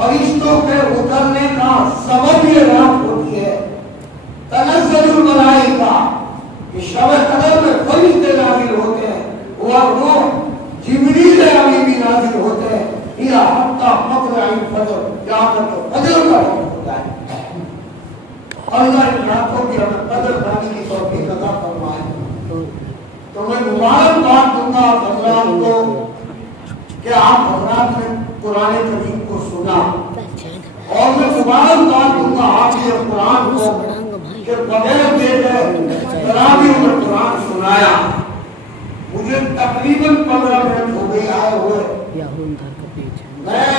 فرشتوں کے اترنے کا سبب یہ رات ہوتی ہے. تنزل الملائکہ، کہ شب قدر میں فرشتے نازل ہوتے ہیں، اور روح جبریل امین بھی نازل ہوتے ہیں. یہ حتی مطلع الفجر، یہاں تک کہ فجر کا وقت ہوتا ہے. اللہ ان راتوں کی ہمیں قدر کرنے کی توفیق عطا فرمائے. تو میں مبارکباد دوں گا حضرات کو کہ آپ حضرات نے قرآن کریم کو سنا، اور میں مبارکباد دوں گا حافظ قرآن کو کہ بغیر دیکھے تراویح میں قرآن سنایا. مجھے تقریباً 15 منٹ ہو گئے آئے ہوئے. میں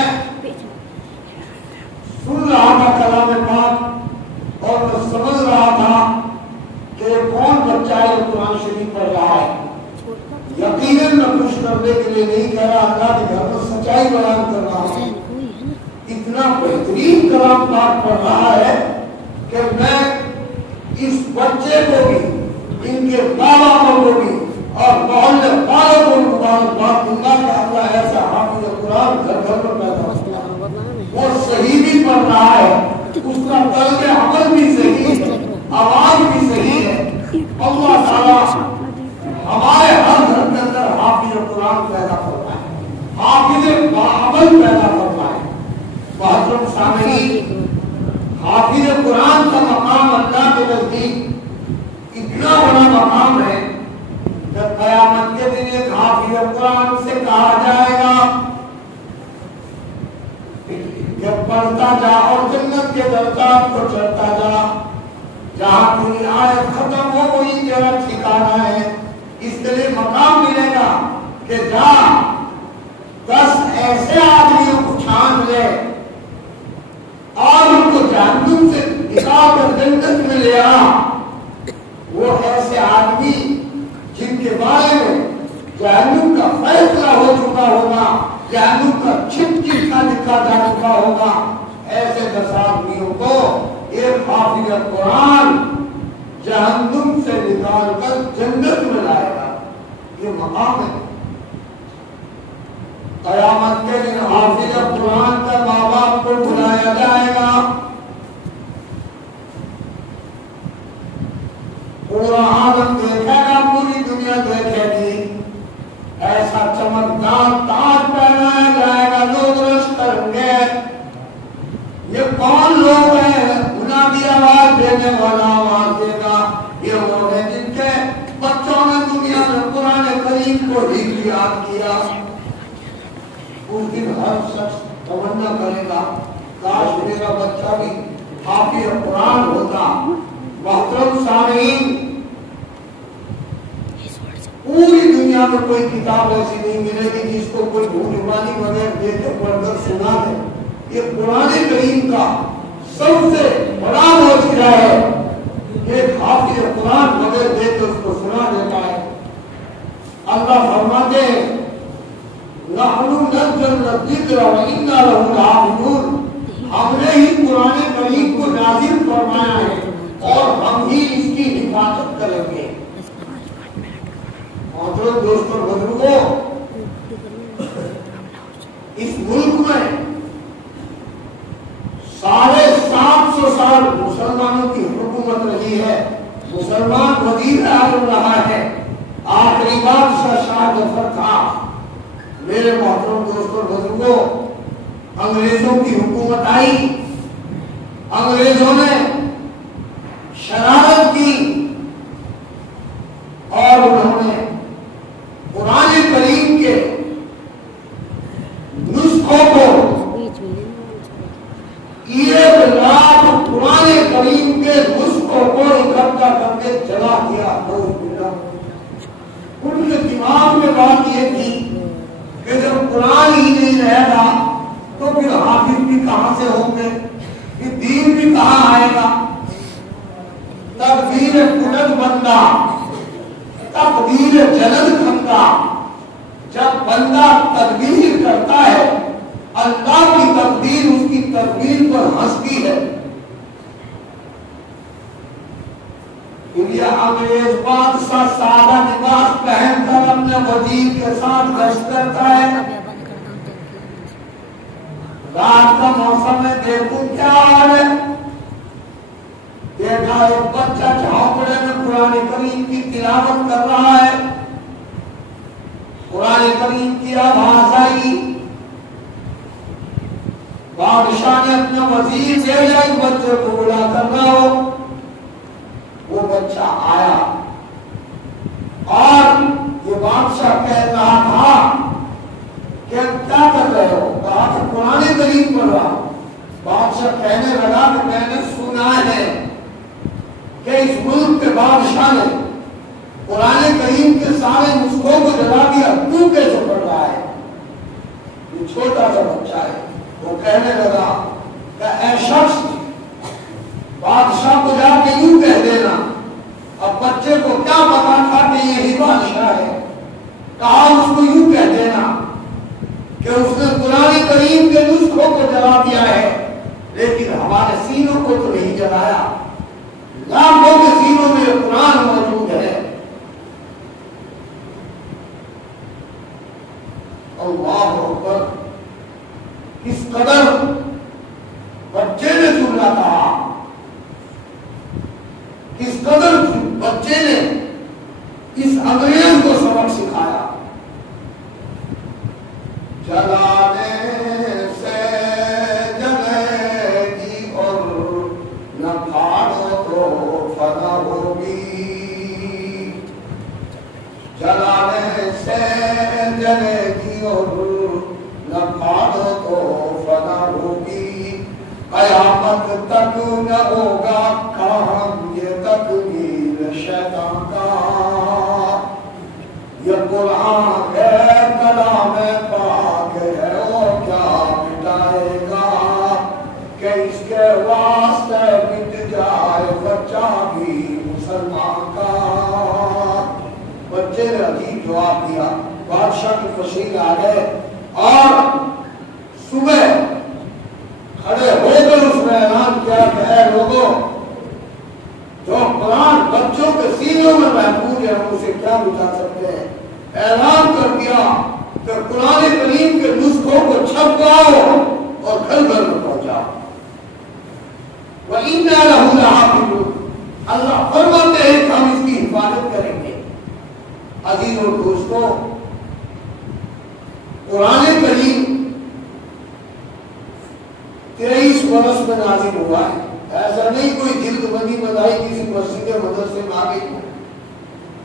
سن رہا تھا کلام پاک اور میں سمجھ رہا تھا کہ کون بچہ ہے قرآن شریف پڑھ رہا ہے. یقیناً میں خوش کرنے کے لیے نہیں کہہ رہا، اللہ کے گھر میں سچائی بیان کر رہا ہوں. اتنا بہترین کلام پاک پڑھ رہا ہے کہ میں اس بچے کو بھی، ان کے ماں باپ کو بھی اور محلے والوں کو مبارکباد دوں گا کہ اللہ ایسا حافظ قرآن گھر گھر میں پیدا ہو. وہ صحیح بھی پڑھ رہا ہے، اس کا طرز عمل بھی صحیح ہے، آواز بھی صحیح ہے. اللہ تعالیٰ ہمارے ہر گھر کے اندر حافظ قرآن پیدا کرتا ہے، حافظ عمل پیدا کرتا ہے. محترم سامعین، حافظ قرآن کا مقام اللہ کے نزدیک اتنا بڑا مقام ہے کہ قیامت کے دن ایک حافظ قرآن سے کہا جائے گا کہ پڑھتا جا اور جنت کے درجات کو چڑھتا جا، جہاں تیری آیت ختم ہو وہی تیرا ٹھکانہ ہے. اس کے لیے مقام ملے گا کہ جا 10 ایسے آدمیوں کو چھان لے اور ان کو جہنم سے نکال کر جنت میں لے آ. وہ ایسے آدمی جن کے بارے میں جہنم کا فیصلہ ہو چکا ہوگا، جہنم کا چھپ چپکا لکھا جا چکا ہوگا، ایسے 10 آدمیوں کو ایک حافظ قرآن جہنم سے نکال کر جنت میں لائے گا. یہ مقام ہے. قیامت کے دن حافظ قرآن کا ماں باپ کو بلایا جائے گا. پورا عالم دیکھے گا، پوری دنیا دیکھے گی. ایسا چمکدار تاج پہنایا جائے گا، لوگ رش کریں گے یہ کون لوگ ہیں. منادی آواز دینے والا آواز دے گا، یہ وہ ہے جن کے بچوں نے دنیا میں قرآن کریم کو ہی یاد کیا. اس دن ہر شخص تمنا کرے گا کاش میرا بچہ بھی حافظ قرآن ہوتا. محترم سامعین، پوری دنیا میں کوئی کتاب ایسی نہیں ملے گی جس کو کوئی بھولبانی بغیر دیکھے پڑھ کر سنا دے. یہ قرآن کریم کا سب سے بڑا معجزہ ہے کہ حافظ قرآن بغیر دیکھے اس کو سنا دیتا ہے. اللہ فرماتے ہیں نحن نزلنا الذکر وإنا له لحافظون. ہم نے ہی قرآن کریم کو نازل فرمایا ہے اور ہم ہی اس کی حفاظت کریں گے. محترم دوستوں بزرگوں، اس ملک میں 750 سال مسلمانوں کی حکومت رہی ہے. مسلمان وزیر اعظم رہا ہے. آخری بادشاہ شاہ ظفر تھا. میرے محترم دوستوں بزرگوں، انگریزوں کی حکومت آئی، انگریزوں نے شرارت کی اور انہوں نے قرآن کریم کے نسخوں کو 1 لاکھ قرآن کریم کے نسخوں کو اکٹھا کر کے جلا دیا. ان کے دماغ میں بات یہ تھی کہ جب قرآن ہی نہیں رہے گا تو پھر حافظ بھی کہاں سے ہوں گے، پھر دین بھی کہاں آئے گا. تقدیر کلد بندہ تقدیر جلد کھندا. جب بندہ تدبیر کرتا انگریز بادشاہ سادہ لباس پہن کر اپنے وزیر کے ساتھ گشت کرتا ہے، رات کا موسم ہے، دیکھو کیا حال ہے، دیکھا ایک بچہ جھونپڑے میں قرآن کریم کی تلاوت کر رہا ہے، قرآن کریم کی آواز آئی، بادشاہ نے اپنا وزیر بھیجا اس بچے کو بلا کر لاؤ، وہ بچہ آیا اور یہ بادشاہ کہہ رہا تھا کہ کیا کر رہے ہو؟ کہا کہ قرآن کریم پڑھ رہا ہوں۔ بادشاہ کہنے لگا کہ میں نے سنا ہے کہ اس ملک کے بادشاہ نے قرآن کریم کے سارے نسخوں کو جلا دیا، تو کیسے پڑھ رہا ہے؟ یہ چھوٹا سا بچہ ہے، وہ کہنے لگا کہ اے شخص بادشاہ کو جا کے یوں کہہ دینا، اب بچے کو کیا پتا تھا کہ یہی بادشاہ ہے، کہا اس کو یوں کہہ دینا کہ اس نے قرآن کریم کے نسخوں کو جلا دیا ہے لیکن ہمارے سینوں کو تو نہیں جلایا، لاکھوں کے سینوں میں قرآن موجود ہے۔ اللہ اکبر، کس قدر بچے نے سنا تھا، کس قدر بچے نے اس انگریز کو سبق سکھایا۔ جلانے سے جلے گی اور نہ پھاڑو تو فنا ہوگی، جلانے سے جلے گی اور نہ پھاڑو تو فنا ہوگی، قیامت تک نہ ہوگا کام یہ تکمیل شیطان کا، یہ قرآن ہے کلام پاک ہے اور کیا مٹائے گا کہ اس کے واسطے مٹ جائے بچہ بھی مسلمان کا۔ بچے نے عجیب جواب دیا، بادشاہ کی فصیل آ گئے اور صبح کھڑے ہو کر اس نے اعلان کیا کہ اے لوگوں، جو قرآن بچوں کے سینوں میں محفوظ ہے ہم اسے کیا بچا سکتے ہیں، اعلان کر دیا کہ قرآن کریم کے نسخوں کو چھپواؤ اور گھر گھر میں پہنچاؤ۔ وَإِنَّا لَهُ لَحَافِظُونَ، اللہ فرماتے ہیں کہ ہم اس کی حفاظت کریں گے۔ عزیزو دوستو، قرآن کریم 23 برس میں نازل ہوا ہے، ایسا نہیں کوئی جلد بندی بنائی کسی مسجد مدرسے میں آ گئی۔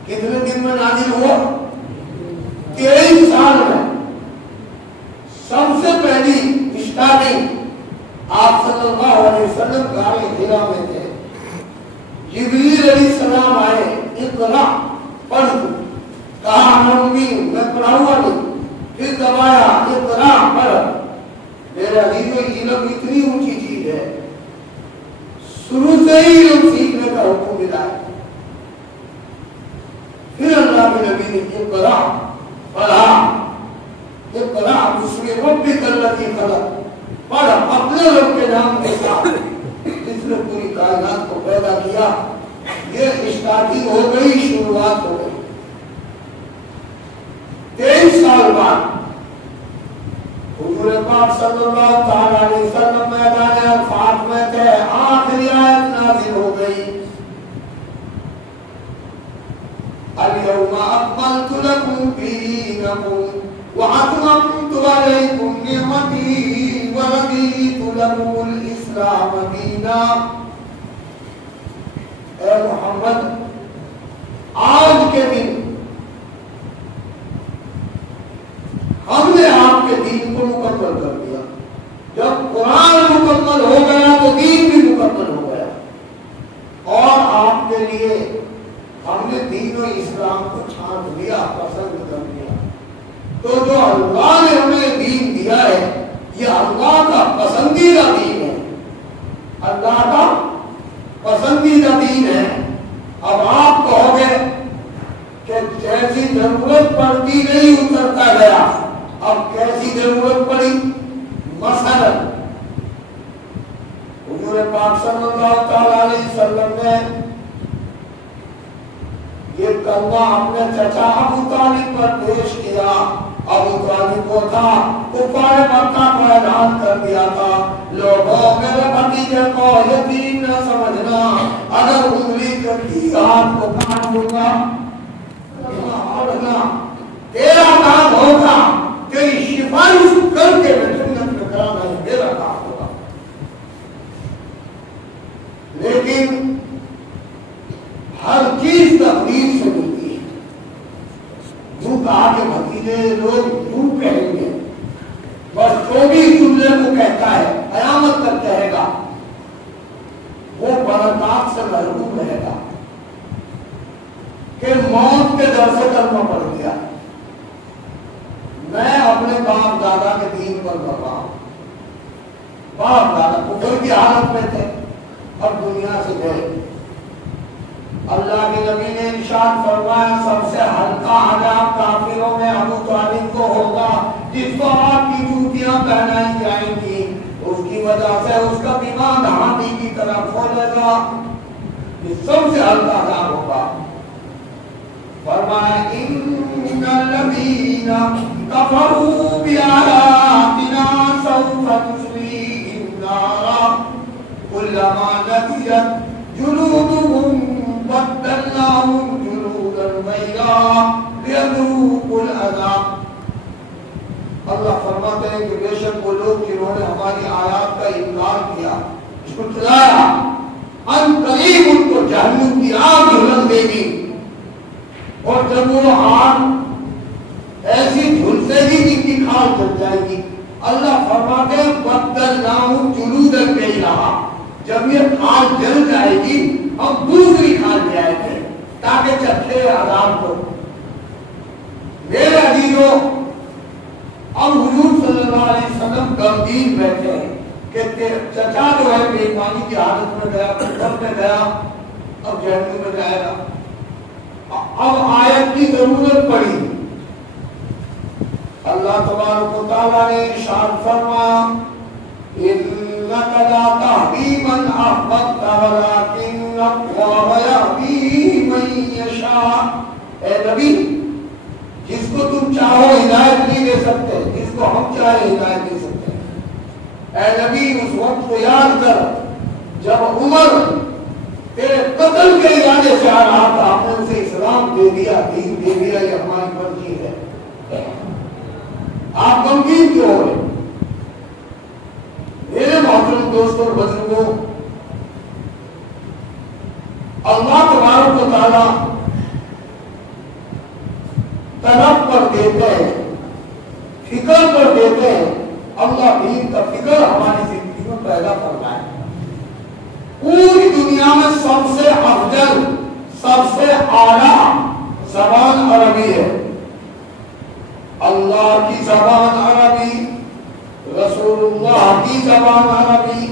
کتنے دن میں نازل ہوا؟ 23 سال میں۔ سب سے پہلی اسٹارٹنگ آپ صلی اللہ علیہ وسلم غار حرا میں تھے، جبریل علیہ السلام آئے، اقرا پڑھ، کہا میں پڑھا ہوا نہیں، پھر دبایا اقرا پڑھ۔ میرے عزیزو، علم اتنی اونچی چیز ہے، شروع سے ہی علم سیکھنے کا حکم ملا ہے۔ پھر اللہ کے نبی نے اقرا پڑھا، اقرا بسم ربک الذی خلق، پڑھ اپنے رب کے نام کے ساتھ جس نے پوری کائنات کو پیدا کیا۔ یہ اسٹارٹنگ ہو گئی، شروعات ہو گئی۔ 23 سال بعد حضور پاک صلی اللہ تعالی علیہ وسلم میدان عرفات میں تھے، آخری آیت نازل ہو گئی، اليوم اکملت لکم دینکم واتممت علیکم نعمتی ورضیت لکم الاسلام دینا۔ اے محمد، آج کے دن ہم نے آپ کے دین کو مکمل کر دیا۔ جب قرآن مکمل ہو گیا تو دین بھی مکمل ہو گیا، اور آپ کے لیے ہم نے دین و اسلام کو چھانٹ لیا، پسند کر لیا۔ تو جو اللہ نے ہمیں دین دیا ہے یہ اللہ کا پسندیدہ دین ہے، اللہ کا پسندیدہ دین ہے۔ اب آپ کہو گے کہ جیسی ضرورت پڑتی نہیں اترتا گیا، اب کیسی ضرورت پڑی؟ مثلا حضور پاک صلی اللہ تعالی علیہ وسلم نے کلمہ اپنے چچا ابو طالب پر پیش کیا. ابو طالب کو تھا کفار مکہ کو اعلان کر دیا تھا لوگوں میرے بھتیجے کو یتیم نہ سمجھنا, اگر انگلی کٹی ہاتھ کو کاٹ دوں گا, تیرا کام ہوگا تیری سفارش کر کے میں جنت میں کرانا ہے, میرا کام ہوگا. لیکن ہر چیز تقدیر سے ملتی ہے. یوں کہا کہ بھتیجے لوگ یوں کہیں گے, بس جو بھی جملے کو کہتا ہے قیامت تک کہے گا, وہ برکات سے محروم رہے گا کہ موت کے ڈر سے کلمہ پڑھ گیا. میں اپنے باپ دادا کے دین پر کر رہا ہوں. باپ دادا کفر کی حالت میں تھے, اب دنیا سے گئے. اللہ کے نبی نے ارشاد فرمایا سب سے ہلکا عذاب کافروں میں ابو طالب کو ہوگا, جس کو آپ کی جوتیاں پہنائی جائیں گی, اس کی وجہ سے اس کا دماغ ہاتھی کی طرح کھولے گا. یہ سب سے ہلکا عذاب ہوگا. فرمایا ان الذین کفروا بآیاتنا سوف تصلیہم نارا کلما نضجت جلودہم بدلناہم جلودا غیرہا لیذوقوا العذاب. اللہ فرماتے ہیں کہ بے شک وہ لوگ جنہوں نے ہماری آیات کا انکار کیا, اس کو چلایا, ان قریب ان کو جہنم کی آگ جھلس دے گی, اور جب وہ آگ ایسی جھلسے گی جن کی کھال جل جائے گی. اللہ فرماتے ہیں بدلناہم جلودا غیرہا, جب یہ کھال جل جائے گی ہم دوسری کھال لے آئے تھے تاکہ چکھے عذاب کو. میرے عزیزو, اب حضور صلی اللہ علیہ وسلم غمگین بیٹھے ہیں کہ چچا جو ہے بے ایمانی کی حالت میں گیا, کفر میں گیا, اب جہنم میں جائے گا. اب آیت کی ضرورت پڑی. اللہ تبارک و تعالیٰ نے ارشاد فرمایا انک لا تہدی من احببت ولکن اللہ یہدی من یشاء. اے نبی, جس کو تم چاہو ہدایت نہیں دے سکتے, جس کو ہم چاہے ہدایت دے سکتے ہیں. اے نبی, اس وقت کو یاد کر جب عمر تیرے قتل کے ارادے سے آ رہا تھا, آپ نے اسے اسلام دے دیا, دین دے دیا, یہ ہماری مرضی ہے. آپ غمگین کیوں ہو رہے؟ میرے محترم دوستوں اور بزرگوں, اللہ تبارک و تعالیٰ طلب پر دیتے ہیں, فکر پر دیتے ہیں. اللہ دین کا فکر ہماری زندگی میں پیدا فرمائے. پوری دنیا میں سب سے افضل, سب سے اعلیٰ زبان عربی ہے. اللہ کی زبان عربی, رسول اللہ کی زبان عربی.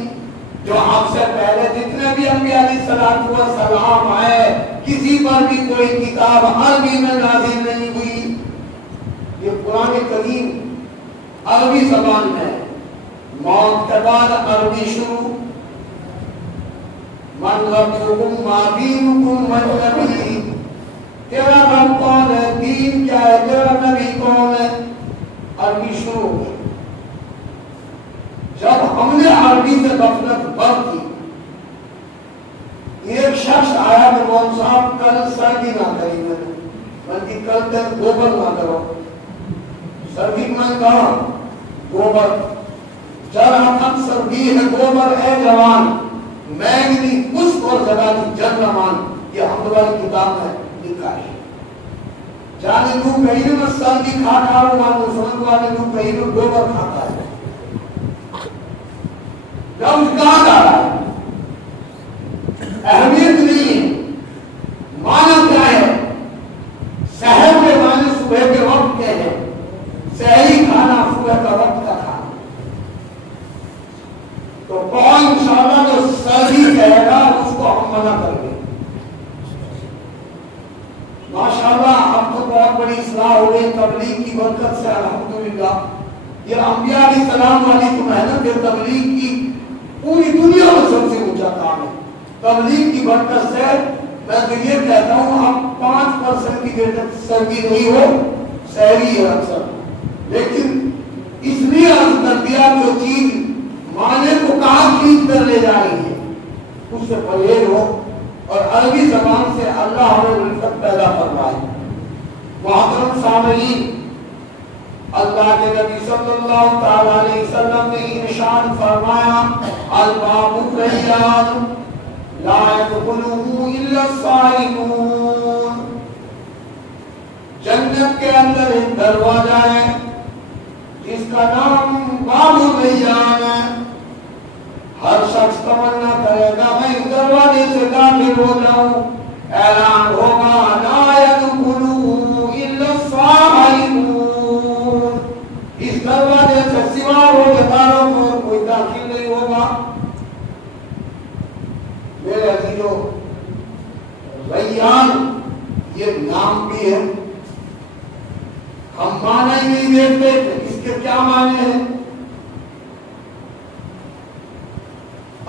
جو آپ سے پہلے جتنے بھی انبیاء علیہ السلام آئے, کسی پر بھی کوئی کتاب عربی میں نازل نہیں ہوئی. یہ قرآن کریم عربی زبان میں, موت کے بعد عربی شروع. من ربکم ما دینکم من نبی, تیرا رب کون ہے, دین کیا ہے, تیرا نبی کون ہے, عربی شروع ہو. جب ہم نے عربی سے غفلت برت کی, ایک شخص آیا کہ مولوی صاحب کل سردی نہ کری, میں نے بلکہ کل تک گوبر نہ کرو. سردی میں کہا گوبر, جرا تک سردی ہے گوبر اے جوان, مینگنی خشک اور زدانی جن رمان. یہ حمد والی کتاب میں لکھا ہے. جانے لوگ کہیں میں سردی کھاتا ہوں, مانو سمجھ والے لوگ کہیں میں گوبر کھاتا ہے. لفظ کہاں جا رہا ہے, اہمیت نہیں ہے. معنی کیا ہے؟ سحر کے معنی صبح کے وقت کے ہیں, سحری کھانا صبح کا وقت کا کھانا. تو کون انشاءاللہ جو سردی کہے گا اس کو ہم منع کر دیں. ماشاءاللہ اب تو بہت بڑی اصلاح ہو گئی تبلیغ کی برکت سے, الحمدللہ. یہ انبیاء علیہ السلام والی جو محنت ہے تبلیغ کی, پوری دنیا میں سب سے اونچا کام ہے. تبلیغ کی برکت سے میں تو یہ کہتا ہوں آپ 5% کی سردی نہیں ہو، سہری ہے اکثر، لیکن اس لیے عرض کر دیا جو چیز معنی کو کہاں کھینچ کر لے جا رہی ہے اس سے پرہیز ہو، اور عربی زبان سے اللہ ہمیں الفت پیدا فرمائے۔ محترم سامعین، اللہ کے نبی صلی اللہ تعالی علیہ وسلم نے ارشاد فرمایا الباب ریان لا يدخله الا الصائمون، جنت کے اندر ایک دروازہ ہے جس کا نام باب ریان ہے، ہر شخص تمنا کرے گا میں اس دروازے سے داخل ہو جاؤں، اعلان ہوگا لا يدخله الا الصائمون، اس دروازے سے سوا روزداروں کو کوئی داخل نہیں ہوگا۔ میرے عزیزو، ریان یہ نام بھی ہے، ہم معنی نہیں دیکھتے کہ اس کے کیا معنی ہیں۔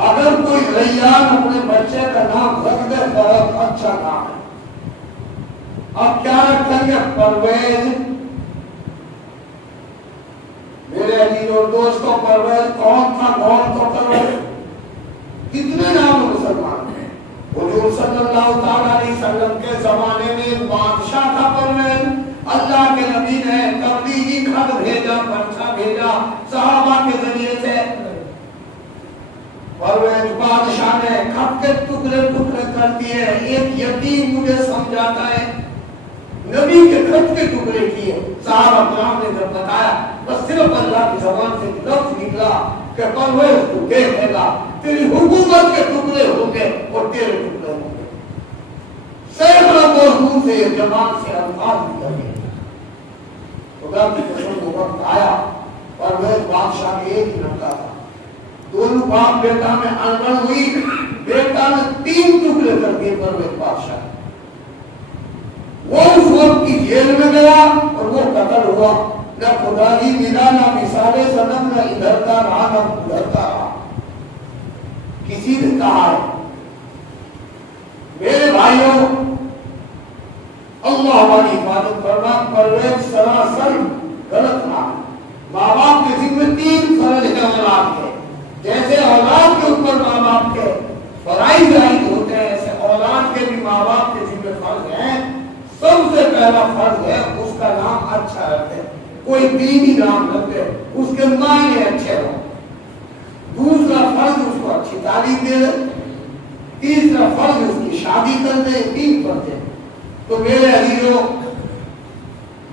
اگر کوئی ریان اپنے بچے کا نام رکھ دے بہت اچھا نام ہے، اب کیا رکھیں گے؟ پرویز۔ میرے عزیز اور دوستوں، پرویز کون تھا؟ کون تو پرویز؟ کتنے نام مسلمان ہیں؟ حضور صلی اللہ تعالی علیہ وسلم کے زمانے میں ایک بادشاہ تھا پرویز، اللہ کے نبی نے تبلیغی خط بھیجا، پرچہ بھیجا صحابہ کے ذریعے سے، پرویز بادشاہ نے خط کے ٹکڑے ٹکڑے کر دیے۔ ایک یتیم مجھے سمجھاتا ہے نبی کے خط کے ٹکڑے کیے، صحابہ کرام نے جب بتایا بس صرف اللہ کی زبان سے لفظ نکلا کہ پرویز تو دیکھے گا تیری حکومت کے ٹکڑے ہوں گے اور تیرے ٹکڑے ہوں گے۔ سینکڑوں موضوع سے زبان سے الفاظ نکلے، خدا کی قسم وہ وقت آیا پرویز بادشاہ کے ایک ہی لڑکا تھا، دونوں باپ بیٹا میں انبن ہوئی، بیٹا نے 3 ٹکڑے کر دیے پرویز بادشاہ، وہ اس وقت کی جیل میں گیا اور وہ قتل ہوا، نہ خدا کی ملا نہ مثال صنم، نہ ادھر کا رہا نہ ادھر کا رہا، کسی نے کہا ہے۔ میرے بھائیوں، اللہ ہماری حفاظت کرنا، پرویز سراسر غلط نام، ماں باپ کے ذمہ 3 فرض ہے اولاد کے، جیسے اولاد کے اوپر ماں باپ کے فرائض عائد ہوتے ہیں، ایسے اولاد کے بھی ماں باپ کے ذمہ فرض ہیں۔ سب سے پہلا فرض ہے اس کا نام اچھا رکھے، کوئی دینی نام رکھے، اس کے معنی اچھے ہوں۔ دوسرا فرض اس کو اچھی تعلیم دے، تیسرا فرض اس کی شادی کر دے، 3 فرض ہے۔ تو میرے عزیزوں،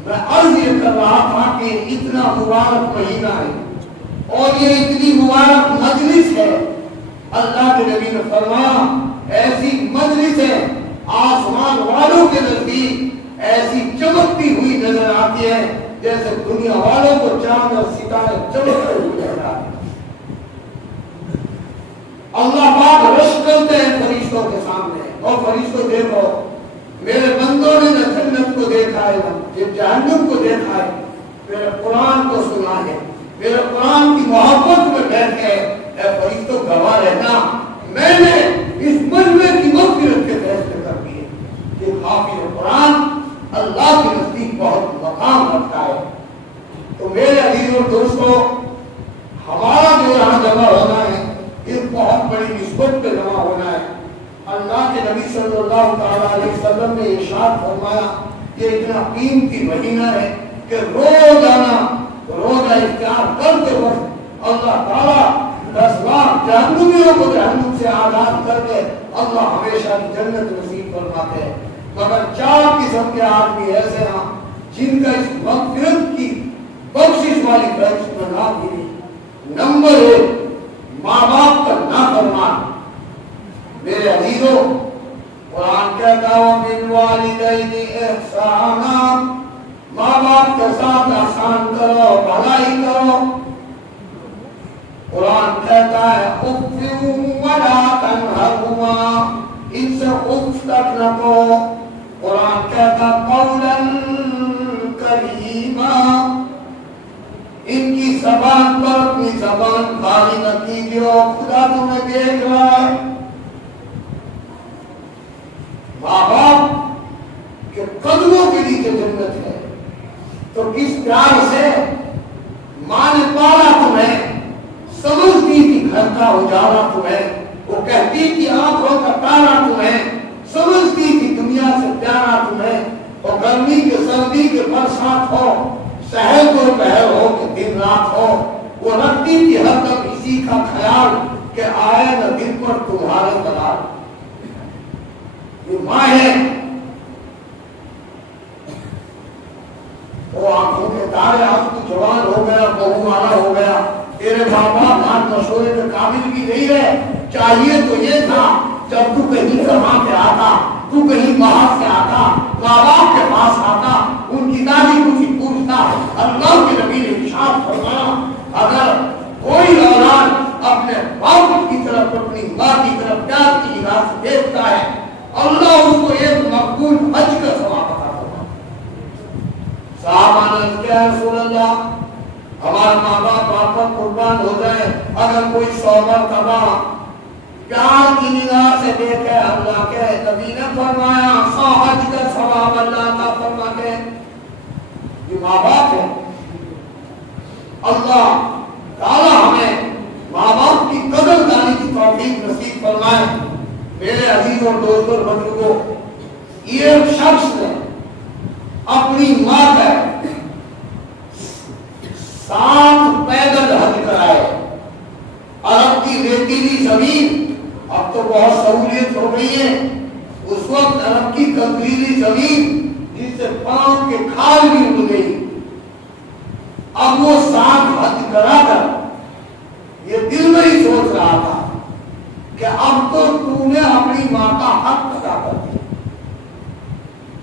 میں عرض یہ کر رہا تھا کہ اتنا مبارک مہینہ ہے اور یہ اتنی مبارک مجلس ہے، اللہ کے نبی نے فرمایا ایسی مجلس ہے آسمان والوں کے نزدیک ایسی چمکتی ہوئی نظر آتی ہے جیسے دنیا والوں کو چاند اور ستارے چمکتے ہوئے نظر آتے ہیں۔ اللہ پاک رش کرتے ہیں فرشتوں کے سامنے، اور فرشتوں دیکھو میرے بندوں نے نہ جنت کو دیکھا ہے نہ جہنم کو دیکھا ہے، میرے قرآن کو سنا ہے، میرے قرآن کی محبت میں بیٹھ کے اے فرشتوں گواہ رہنا میں نے اس مجمع کی مغفرت کے فیصلے کر دیے کہ حافظ قرآن اللہ کے نزدیک بہت مقام رکھتا ہے۔ تو میرے عزیز اور دوستو، ہمارا جو یہاں جمع ہونا ہے ایک بہت بڑی نسبت پہ جمع ہونا ہے۔ اللہ کے نبی صلی اللہ تعالی علیہ وسلم نے ارشاد فرمایا کہ اتنا قیمتی مہینہ ہے کہ روزانہ روزہ افطار کرتے وقت اللہ تعالیٰ 10 لاکھ جہنمیوں کو جہنم سے آزاد کر کے اللہ ہمیشہ کی جنت نصیب فرماتے ہیں۔ مگر 4 قسم کے آدمی ایسے ہیں جن کا اس مغفرت کی بخشش والی بخشش میں نام ملی۔ نمبر 1، ماں باپ کا نافرمان۔ میرے عزیزوں، قرآن کہتا ہے وَبِالْوَالِدَيْنِ إِحْسَانًا، ماں باپ کے ساتھ احسان کرو، بھلائی کرو۔ قرآن کہتا ہے اُفٍّ وَلَا تَنْهَرْهُمَا، ان سے اف تک نہ کہو۔ قرآن کہتا قَوْلًا کَرِیمًا، ان کی زبان پر اپنی زبان بھاری نہ کیجیے، خدا تمہیں دیکھ رہا ہے۔ کس پیار سے ماں نے پالا تمہیں، سمجھتی تھی گھر کا اجالا تمہیں، وہ کہتی تھی آنکھوں کا تارا تمہیں، سمجھتی تھی دنیا سے پیارا تمہیں، اور گرمی کے سردی کے برسات ہو، شہر کو پہر ہو کہ دن رات ہو، وہ رکھتی تھی ہر دم اسی کا خیال کہ آئے نہ دن پر تمہارے دلال۔ یہ ماں ہے، وہ آنکھوں کے تارے، اب تو جوان ہو گیا، بہو والا ہو گیا، تیرے ماں باپ آج مشورے کے قابل بھی نہیں ہے، چاہیے تو یہ تھا جب تو کہیں کما کے آتا، تو کہیں باہر سے آتا، ماں باپ کے پاس آتا، ان کی دادی کچھ پوچھتا۔ اللہ کے نبی نے ارشاد فرمایا اگر کوئی اولاد اپنے باپ کی طرف اپنی ماں کی طرف پیار کی نگاہ سے دیکھتا ہے، اللہ اس کو ایک مقبول حج کا ثواب عطا کرتا ہے۔ صحابہ نے کیا رسول اللہ ہمارے ماں باپ آپ پر قربان ہو جائے، اگر کوئی 100 مرتبہ پیار کی نگاہ سے دیکھے اللہ کے نبی نے فرمایا 100 حج کا ثواب اللہ عطا فرماتے ہیں۔ یہ ماں باپ ہے، اللہ تعالی ہمیں ماں باپ کی قدر دانی کی توفیق نصیب فرمائے۔ میرے عزیز اور دوستوں اور بزرگوں، یہ شخص نے اپنی ماں کا 7 پیدل حج کرائے، عرب کی ریتیلی زمین، اب تو بہت سہولیت ہو گئی ہے، اس وقت عرب کی کنکریلی زمین جس سے پاؤں کے کھال بھی اڑ گئی، اب وہ 7 حج کرا کر یہ دل میں ہی سوچ رہا تھا کہ اب تو تو نے اپنی ماں کا حق ادا کر دیا۔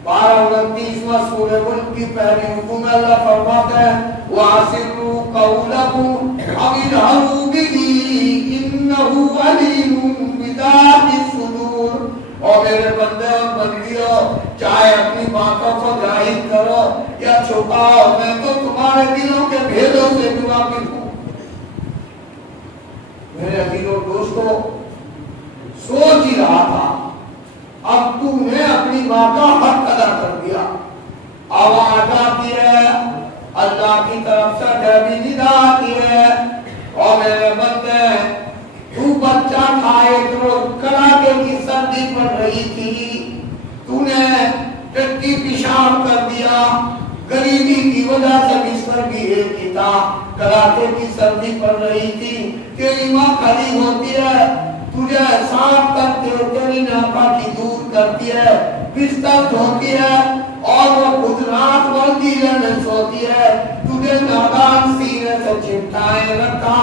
12-29 سورہ ملک کی پہلی حکم میں اللہ فرماتا ہے وَأَسِرُّوا قَوْلَكُمْ أَوِ اجْهَرُوا بِهِ إِنَّهُ عَلِيمٌ بِذَاتِ الصُّدُورِ۔ اور میرے بندے اور بندیوں، چاہے اپنی باتوں کو ظاہر کرو یا چھپاؤ، میں تو تمہارے دلوں کے بھیدوں سے بھی واقف ہوں۔ میرے عزیزوں دوستوں، سوچ ہی رہا تھا اب تو نے اپنی ماں کا حق ادا کر دیا، آواز آتی ہے اللہ کی طرف سے ڈیبی ندا آتی ہے اور میرے بندے تو بچہ تھا، ایک روز کڑاکے کی سردی پڑ رہی تھی، تو نے ٹٹی پیشاب کر دیا، غریبی کی وجہ سے بستر بھی ایک ہی تھا، کڑاکے کی سردی پڑ رہی تھی، تیری ماں کھڑی ہوتی ہے، تجھے صاف کرتے تیری ناپاکی دور کرتی ہے، بستر دھوتی ہے اور وہ خود رات بھر میں سوتی ہے، تجھے نادان سینے سے چمٹائے رکھا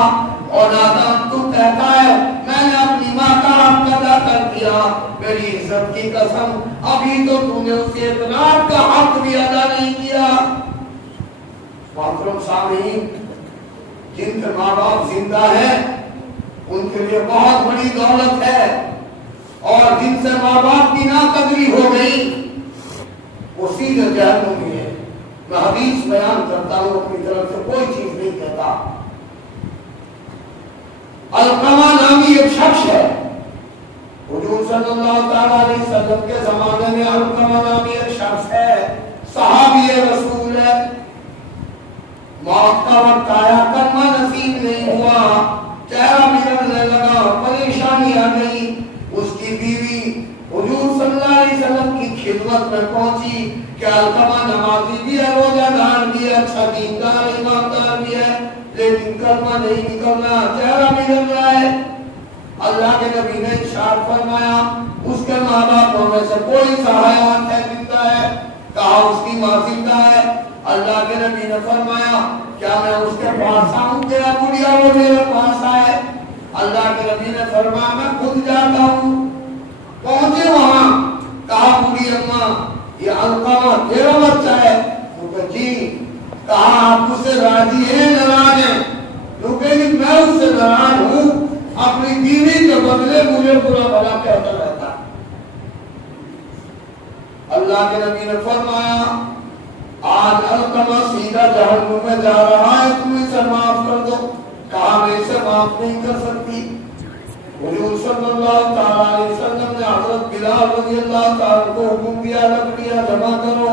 اور نادان تو کہتا ہے میں نے اپنی ماں کا حق ادا کر دیا، میری عزت کی قسم ابھی تو تم نے اس ایک رات کا حق بھی ادا نہیں کیا۔ محترم سامعین، جن کے ماں باپ زندہ ہیں ان کے لیے بہت بڑی دولت ہے، اور جن سے ماں باپ کی ناقدری ہو گئی وہ سیدھے جہنم میں ہے۔ میں حدیث بیان کرتا ہوں، اپنی طرف سے کوئی چیز نہیں کہتا۔ علقمہ نامی ایک شخص ہے، حضور صلی اللہ تعالیٰ علیہ وسلم کے زمانے میں علقمہ نامی ایک شخص ہے، صحابی رسول ہے، موت کا وقت آیا، کلمہ نصیب نہیں ہوا، چہرہ بگڑنے لگا، پریشانی آ گئی، اس کی بیوی حضور صلی اللہ علیہ وسلم کی خدمت میں پہنچی کہ علقمہ نمازی بھی ہے، روزہ دار بھی ہے، اچھا دیندار ایماندار بھی ہے، لیکن کلمہ نہیں نکل رہا، چہرہ بگڑ رہا ہے۔ اللہ کے نبی نے ارشاد فرمایا اس کے ماں باپوں میں سے کوئی سہایات ہے زندہ ہے؟ کہا اس کی ماں زندہ ہے۔ اللہ کے نبی نے فرمایا کیا میں اس کے پاس آؤں کہ بڑھیا وہ میرے پاس آئے؟ اللہ کے نبی نے فرمایا میں خود جاتا ہوں۔ پہنچے وہاں، کہا بوڑھی اماں یہ علقمہ تیرا بچہ ہے؟ وہ کہا جی۔ کہا آپ اس سے راضی ہیں ناراض ہیں؟ وہ کہا میں اس سے ناراض ہوں، اپنی بیوی کے بدلے مجھے برا بھلا کہتا رہتا۔ اللہ کے نبی نے فرمایا آج علقمہ سیدھا جہنم میں جا رہا ہے، تم اسے معاف کر دو۔ کہا میں اسے معاف نہیں کر سکتی۔ حضور صلی اللہ تعالیٰ علیہ وسلم نے حضرت بلال رضی اللہ تعالیٰ کو حکم دیا لکڑیاں جمع کرو،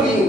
3,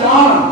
4,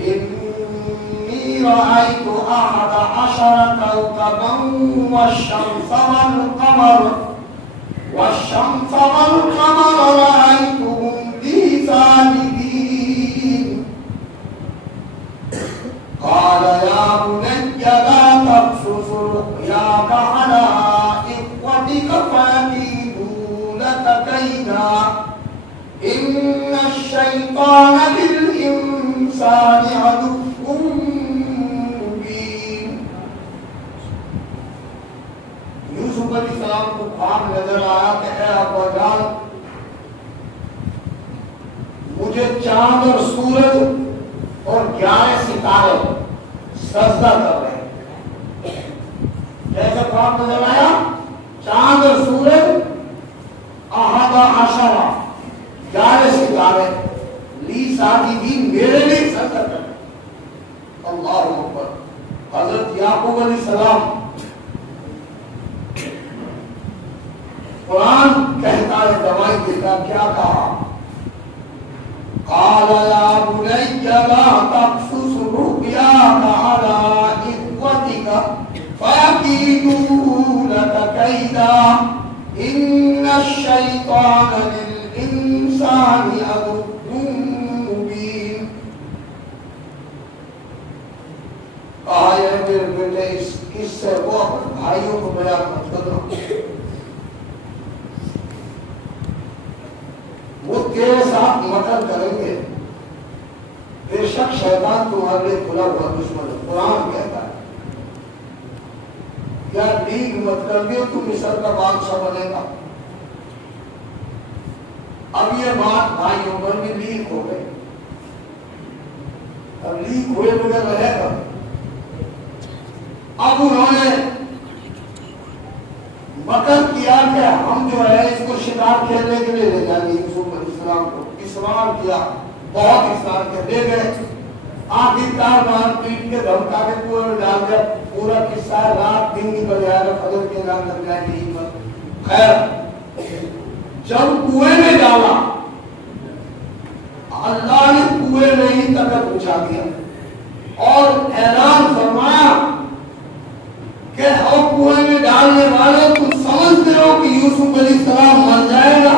إني رأيت 11 كوكبا والشمس والقمر رأيتهم لي ساجدين قال يا بني لا تقصص رؤياك على إخوتك فيكيدوا لك كيدا إن الشيطان للإنسان عدو مبين. یوسف علیہ السلام کو خواب نظر آیا کہ اے ابا جان مجھے چاند اور سورج اور 11 ستارے سجدہ کر رہے ہیں. کیسا خواب نظر آیا؟ چاند اور سورج 11 ستارے لی ساجدین میرے لیے سجدہ کر رہے ہیں. اللہ اکبر. حضرت یعقوب علیہ السلام قرآن کہتا ہے دوائی دیتا کیا کہا؟ قال يا بني لا تقصص رؤياك على إخوتك فيكيدوا لك كيدا إن الشيطان للإنسان عدو مبين. کہا یہ میرے بیٹے اس سے وہ بھائیوں کو بیان مت کرنا، وہ تیرے ساتھ مکر کریں گے. بے شک شیطان تمہارے لیے کھلا ہوا دشمن ہے. قرآن کہتا ہے کیا لیگ مت کر گے تو مصر کا بادشاہ بنے گا. اب یہ بات بھائیوں پر بھی لیگ ہو گئی. اب لیگ ہوئے بغیر رہے گا. اب انہوں نے مکر کیا کہ ہم جو ہے اس کو شکار کھیلنے کے لیے لے جائیں گے. یوسف علیہ السلام کو اصرار کیا، بہت اصرار کیا، لے گئے. آخرکار مار پیٹ کے دھمکا کے کنویں میں ڈال دیا. پورا قصہ ہے، رات دن کی بجائے فجر کے اعلان کر جائے گی. خیر جب کنویں میں ڈالا اللہ نے کنویں میں ہی تک پہنچا دیا اور اعلان فرمایا کہ او کنویں میں ڈالنے والے تم سمجھتے ہو کہ یوسف علیہ السلام مر جائے گا؟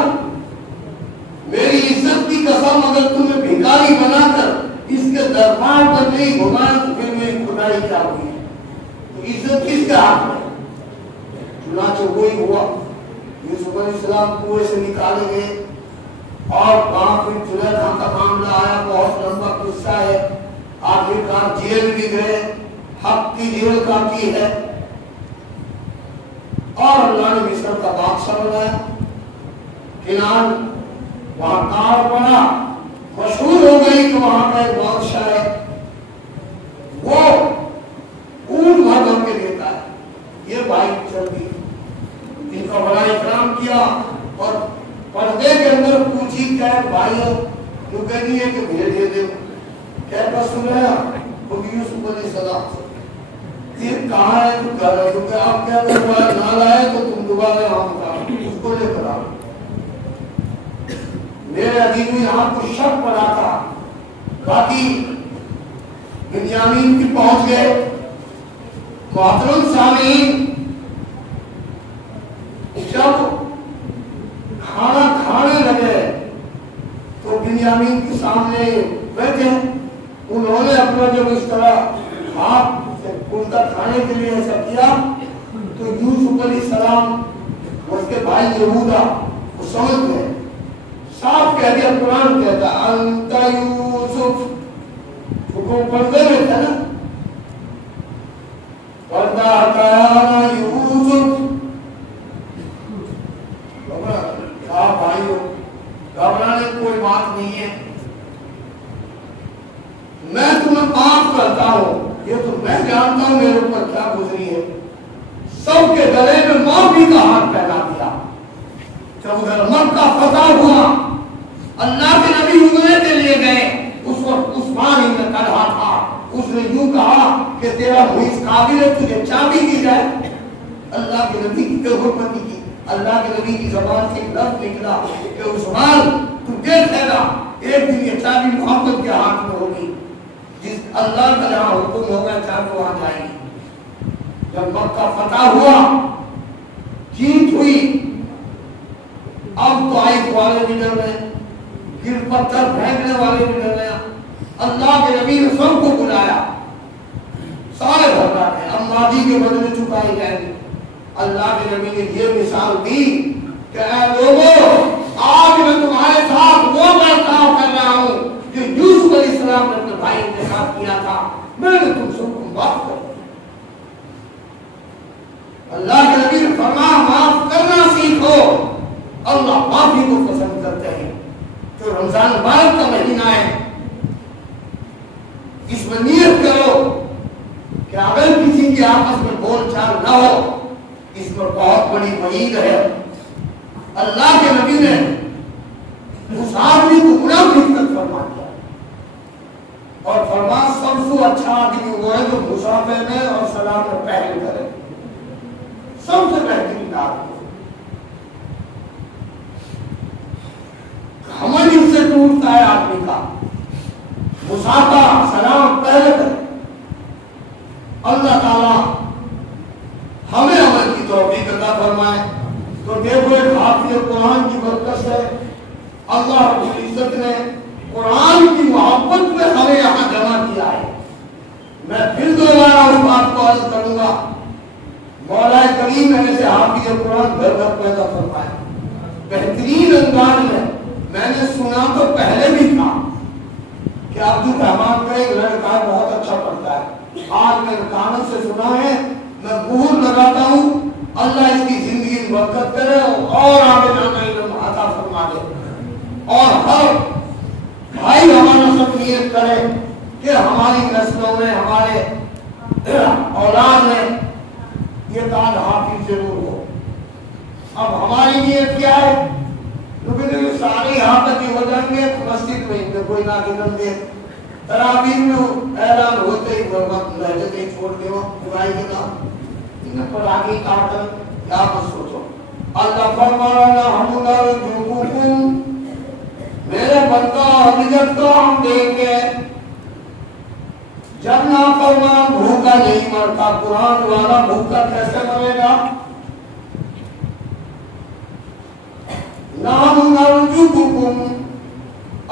میری عزت کی قسم اگر تمہیں بھکاری بنا کر اس کے دربار پر نہیں گھمایا تو پھر میری خدائی کیا ہوئی؟ تو عزت کس کے ہاتھ میں؟ چنانچہ وہی ہوا. یوسف علیہ السلام کنویں سے نکالے گئے اور وہاں پھر زلیخا کا معاملہ آیا. بہت لمبا قصہ ہے. آخرکار جیل بھی گئے، حق کی جیل کاٹی ہے اور اللہ نے مصر کا بادشاہ بنایا. کنعان وہاں کار پڑا، مشہور ہو گئی کہ وہاں کا ایک بادشاہ ہے وہ اونٹ بھر بن کے دیتا ہے. یہ بھائی چل گئی جن کا بڑا اکرام کیا اور پردے کے اندر پوچھی کہ بھائیو جو کہنی ہے کہ بھیج دے دے. کہتا سنیا وہ یوسف علیہ السلام سے یہ کہاں ہے تو گھر ہے کیونکہ آپ کیا دوبارہ نہ لائے تو تم دوبارہ یہاں بتاؤ اس کو لے کر آؤ. میرے عزیز یہاں کو شک پڑا تھا. باقی بنیامین کی پہنچ گئے. محترم سامعین جب کھانا کھانے لگے تو بنیامین کے سامنے بیٹھے. انہوں نے اپنا جب اس طرح ہاتھ الٹا کھانے کے لیے ایسا کیا تو یوسف علیہ السلام اس کے بھائی یہودا وہ سمجھ گئے. صاف کہہ دیا. قرآن کہتا انت یوسف. حکم پردے میں تھا نا، پردہ ہٹایا یوسف. کہا بھائیو گھبرانے کی کوئی بات نہیں ہے، میں تمہیں معاف کرتا ہوں. یہ تو میں جانتا ہوں میرے اوپر کیا گزری ہے. سب کے گلے میں معافی کا ہاتھ پہنا دیا. جب ادھر مکہ فتح ہوا اللہ کے نبی عمرے کے لیے گئے. اس وقت عثمان ابن طلحہ تھا. اس نے یوں کہا کہ تیرا محیط قابل ہے تجھے چابی دی جائے. اللہ کے نبی کی حرمتی کی. اللہ کے نبی کی زبان سے ایک لفظ نکلا کہ عثمان تو دیکھ لینا ایک دن یہ چابی محمد کے ہاتھ میں ہوگی. جس اللہ کا جہاں حکم ہوگا چاہے وہاں جائیں گے. جب مکہ فتح ہوا، جیت ہوئی، اب طائف والے بھی ڈر گئے، گر پتھر پھینکنے والے بھی ڈر گئے. اللہ کے نبی نے سب کو بلایا، سارے گھبراتے، اب ماضی کے بدلے چکائے جائیں گے. اللہ کے نبی نے یہ مثال دی کہ اے لوگوں، آج میں تمہارے ساتھ وہ برتاؤ کر رہا ہوں جو یوسف علیہ السلام نے اپنے بھائی کے ساتھ کیا تھا. میں نے تم سب کو معاف کر دیا. اللہ کے نبی نے فرمایا معاف کرنا سیکھو. اللہ معافی کو پسند کرتے ہیں. جو رمضان مبارک کا مہینہ ہے، اس میں نیت کرو کہ اگر کسی کی آپس میں بول چال نہ ہو، اس میں بہت بڑی وعید ہے. اللہ کے نبی نے اس آدمی کو گناہ کی عزت فرما دیا اور فرما سب سے اچھا آدمی وہ ہے جو مسافر میں اور سلام میں پہل کرے. سب سے بہترین آدمی ہمیں جن سے ٹوٹتا ہے آدمی کا مسافہ سلام پہلے کرے. اللہ تعالیٰ ہمیں عمل کی توفیق عطا فرمائے. تو دیکھو ایک حافظ قرآن کی برکت سے اللہ رب العزت نے قرآن کی محبت میں ہمیں یہاں جمع کیا ہے. میں پھر دوبارہ اس بات کو عرض کروں گا، مولا کریم نے ایسے حافظ قرآن گھر گھر پیدا فرمائے بہترین انداز میں. میں نے سنا تو پہلے بھی تھا کہ عبد الرحمان کا ایک لڑکا بہت اچھا پڑھتا ہے. آج میں کانت سے سنا ہے، میں مہر لگاتا ہوں اللہ اس کی زندگی میں برکت کرے اور آگے جانا علم عطا فرما دے. اور ہر بھائی ہمارا سب نیت کرے کہ ہماری نسلوں میں، ہمارے اولاد میں یہ تاج حافظ ضرور ہو. اب ہماری نیت کیا ہے؟ کیونکہ سارے یہاں تک ہی ہو جائیں گے، مسجد میں ان میں کوئی نہ گزر دے، تراویح میں اعلان ہوتے ہی وقت لہجتے ہی چھوڑ کے وقت پڑھائی کے نام انہیں پڑھا کے کاٹر یا بس سوچو. اللہ فرمانا ہم نرجوکم، میرے بندہ حقیقت تو ہم دیں گے. جب نافرمان بھوکا نہیں مرتا، قرآن والا بھوکا کیسے مرے گا؟ نحن نرجوکم،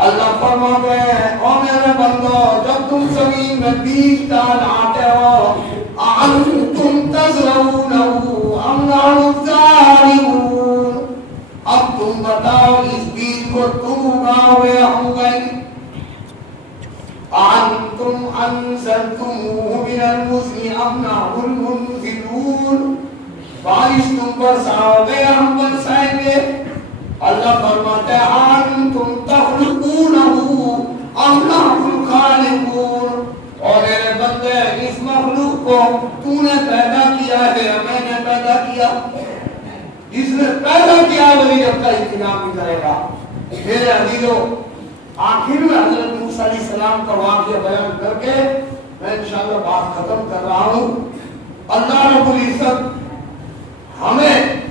اللہ فرماتے ہیں او میرے بندو جب تم زمین میں بیج ڈالتے ہو، انتم تزرعونہ ام نحن الزارعون، اب تم بتاؤ اس بیج کو تم اگاؤے ہم اگائیں؟ انتم انزلتموہ من المزن ام نحن المنزلون، بارش تم برساؤ گے ہم برسائیں گے؟ اللہ فرماتا ہے انتم تخلقونہ ام نحن الخالقون، اور میرے بندے اس مخلوق کو تو نے پیدا کیا ہے میں نے پیدا کیا؟ جس نے پیدا کیا وہی جب کا انتظام بھی کرے گا. میرے عزیزوں، آخر میں حضرت موسیٰ علیہ السلام کا واقعہ بیان کر کے میں انشاءاللہ بات ختم کر رہا ہوں. اللہ رب العزت ہمیں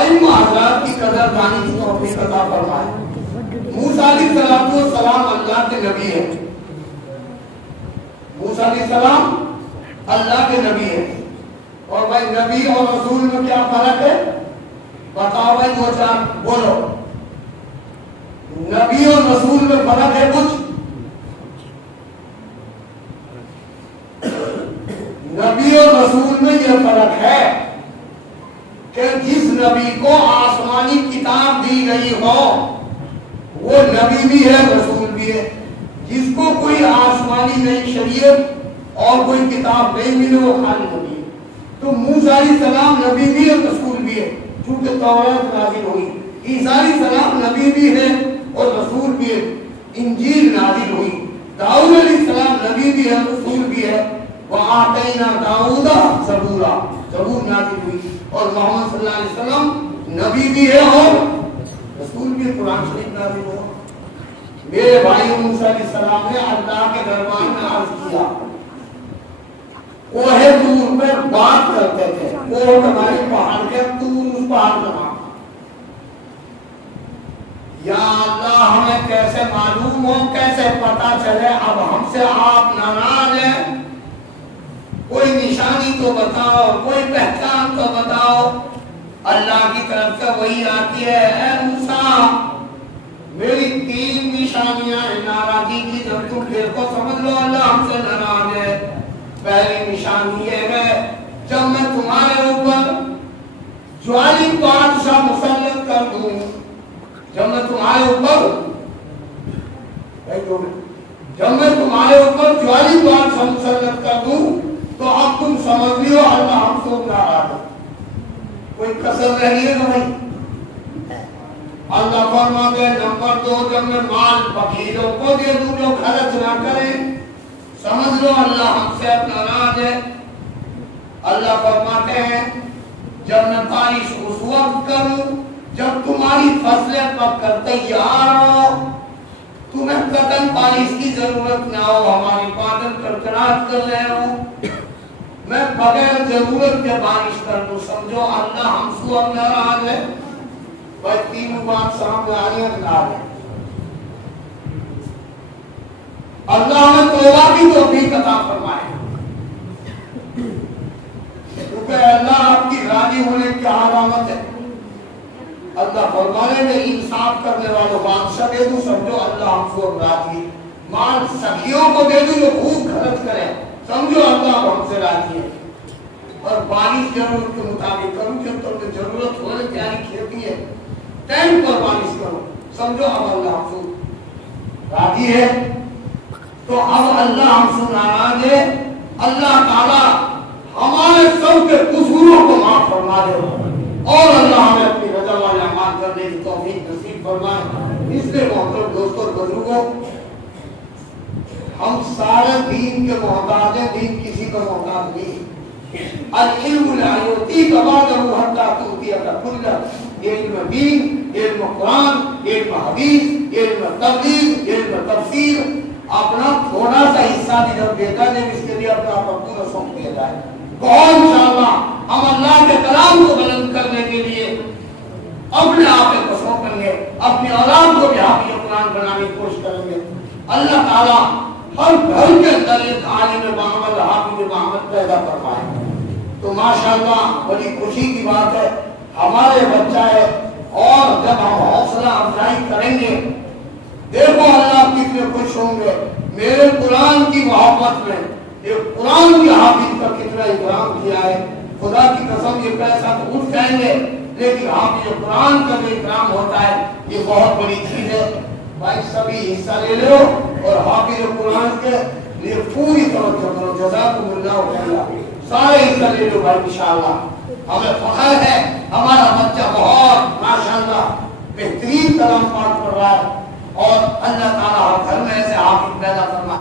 ائمہ حضرات کی قدر دانی کی توفیق عطا فرمائے. موسیٰ علیہ السلام اللہ کے نبی ہیں. موسیٰ علیہ السلام اللہ کے نبی ہیں. اور بھائی نبی اور رسول میں کیا فرق ہے؟ بتاؤ بھائی دو چار بولو. نبی اور رسول میں فرق ہے کچھ؟ نبی اور رسول میں یہ فرق ہے کہ جس نبی کو آسمانی کتاب دی گئی ہو وہ نبی بھی ہے رسول بھی ہے. جس کو کوئی آسمانی نئی شریعت اور کوئی کتاب نہیں ملے وہ خالی نبی ہے. تو موسیٰ علیہ السلام نبی بھی ہے رسول بھی ہے، چونکہ توراۃ نازل ہوئی. عیسیٰ علیہ السلام نبی بھی ہے اور رسول بھی ہے، انجیل نازل ہوئی. داؤد علیہ السلام نبی بھی ہے رسول بھی ہے. وَآتَيْنَا دَاوُودَ زَبُورًا، زبور نازل ہوئی. اور محمد صلی اللہ علیہ وسلم نبی بھی ہے اور رسول بھی، قرآن شریف نازل ہوا. میرے بھائی موسیٰ علیہ السلام نے اللہ کے دربار میں عرض کیا، کوہ طور پہ بات کرتے تھے. کوہ ہمارے پہاڑ کے طور اس پہاڑ کا نام. یا اللہ ہمیں کیسے معلوم ہو، کیسے پتا چلے اب ہم سے آپ ناراض ہیں؟ کوئی نشانی تو بتاؤ، کوئی پہچان تو بتاؤ۔ اللہ کی طرف سے وہی آتی ہے، اے موسیٰ میری 3 نشانیاں ہیں ناراضی کی، جب تم پھر کو سمجھ لو اللہ ہم سے ناراض ہے۔ پہلی نشانی یہ ہے جب میں تمہارے اوپر جوالی بادشاہ مسلط کر دوں، جب میں تمہارے اوپر جوالی بادشاہ مسلط کر دوں تو اب تم سمجھ لیو اللہ ہم سے ناراض ہے۔ کوئی کسر رہی ہے کہ بھائی؟ اللہ فرماتے ہیں نمبر 2 جب میں مال فقیروں کو دے دوں جو خرچ نہ کریں، سمجھ لو اللہ ہم سے ناراض ہے۔ اللہ فرماتے ہیں جب میں بارش اس وقت کروں جب تمہاری فصلیں پک کر تیار ہو، تمہیں قطن بارش کی ضرورت نہ ہو، ہماری بادل کڑکڑاہٹ کر رہے ہو، میں بغیر ضرورت کے بارش کر دوں، سمجھو اللہ ہم سے ناراض ہے۔ بس 3 بات سامنے آئی ہیں ناراض ہے۔ اللہ ہمیں توبہ کی توفیق عطا فرمائے، کیونکہ اللہ آپ کی راضی ہونے کی علامت ہے۔ اللہ فرمانے میں انصاف کرنے والوں بادشاہ دے دوں، سمجھو اللہ ہم سے راضی۔ مال سخیوں کو دے دوں جو خوب خرچ کریں، سمجھو اللہ ہم سے راضی ہے۔ اور بارش ضرورت کے مطابق کروں کہ تم ضرورت ہونے پیاری کھیتی ہے، ٹائم پر بارش کرو، سمجھو اب اللہ ہم سے راضی ہے۔ تو اب اللہ ہم سے ناراض ہے، اللہ تعالیٰ ہمارے سب کے قصوروں کو معاف فرما دے اور اللہ ہمیں اپنی رضا والے اعمال کرنے کی توفیق نصیب فرمائے۔ اس لیے محترم دوستوں اور بزرگوں، ہم سارے دین کے محتاج ہیں، دین کسی کا محتاج نہیں۔ العلم لا یعطیک بعدہ حتی تعطیک کلہ، علم دین، علم قرآن، علم حدیث، علم تبلیغ، علم تفسیر، اپنا تھوڑا سا حصہ بھی جب دیتا ہے اس کے لیے اپنا پورا سونپ دیا جائے۔ بہت انشاءاللہ ہم اللہ کے کلام کو بلند کرنے کے لیے اپنے آپ کو سونپیں گے، اپنی اولاد کو بھی حافظ قرآن بنانے کی کوشش کریں گے۔ اللہ تعالیٰ ہر گھر کے اندر ایک عالم بعمل، حافظ بعمل پیدا فرمائے۔ تو ماشاءاللہ بڑی خوشی کی بات ہے، ہمارے بچہ ہے، اور جب ہم حوصلہ افزائی کریں گے، دیکھو اللہ کتنے خوش ہوں گے۔ میرے قرآن کی محبت میں ایک قرآن کی حافظ کا کتنا اکرام کیا ہے، خدا کی قسم یہ پیسہ تو اٹھ جائیں گے، لیکن حافظ قرآن کا جو اکرام ہوتا ہے یہ بہت بڑی چیز ہے۔ بھائی سبھی حصہ لے لو اور حافظ قرآن کے لیے پوری توجہ کرو، جزاکم اللہ خیرا، سارے حصہ لے لو بھائی انشاءاللہ۔ ہمیں فخر ہے ہمارا بچہ بہت ماشاءاللہ بہترین کلام پاک کر رہا ہے، اور اللہ تعالیٰ ہر گھر میں ایسے حافظ پیدا فرمائے۔